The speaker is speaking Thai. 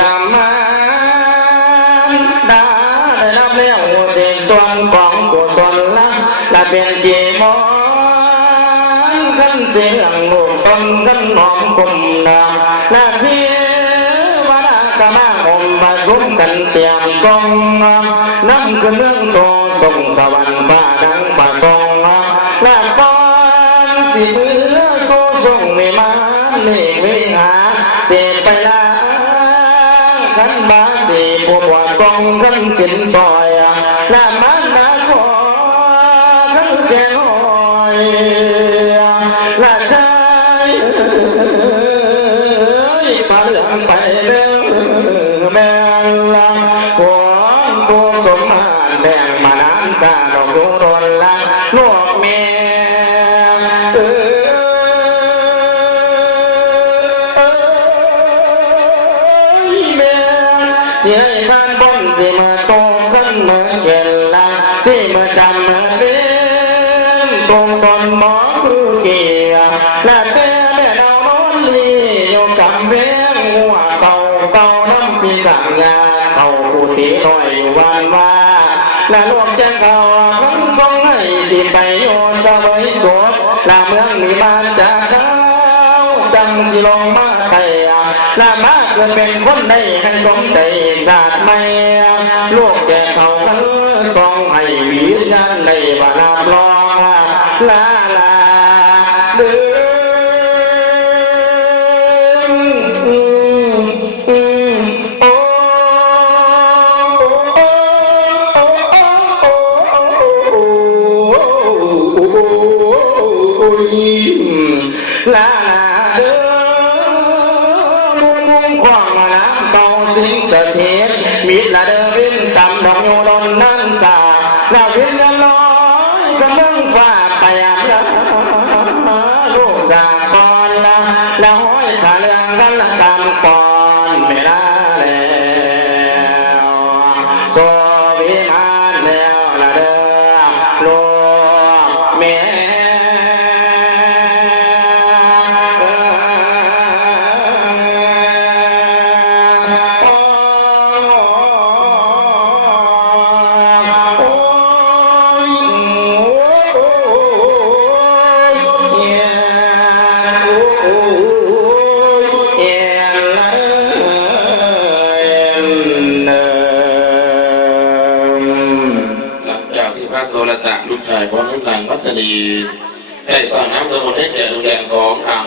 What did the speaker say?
ละมาดาได้รับเลี้ยงเสียงส่วนของกุศลละเป็นจีมอนขันเสียงลูกต้นขันหอมกุมนาละเพียวดากะมาอมมาสุมกันเตรียมทรงน้ำขึ้นเรื่องโตทรงสวรรค์ฟ้าดังมาทรงละตอนสิเมื่อโซทรงไม่มาเล่ห์วิหาเสียไปละขันบาสีผู้บวชกองขันสินซอยละมันนาขอขันแก่หอยละชายพาเรื่องไปเรื่องแม่ละหัวตัวสมมาแดงมานานตาดอกดูโดนละลูกเมียเสียบ้านบนที่มาโตขึ้นเมื่อเย็นละที่มาจำเมื่อเรียนตรงตนหมอคือเกียร์และแม่ดาวนอนลีอยู่กับเวียงหัวเก่าน้ำปีสังยาเขาผู้ตีน้อยอยู่วันว่าและลวกแจ้งเขาคนทรงให้สิไปโยนสบายสวบและเมืองมีบ้านจากเขาจังสิลงมาไทยและมาเกิดเป็นคนได้ให้สมใจชาติไม่ลูกแก่เขาทรงให้วิญญาณได้บานาปลองลาเดืลาเดืมุงควางน้ำเบาสิงสถิตมิตรละเดินวินตำดอกโยดนนั่นตาละวินละน้อยกำลังฝ่าไปลูกจากก่อนละห้อยขาเรื่องกันละตามก่อนไม่ละแล้วตัววิมานแล้วละเดินลูกเมียโซลตะลูกชายของนางวัฒนีได้สร้างน้ำตะมนให้แก่ดวงแดงของทาง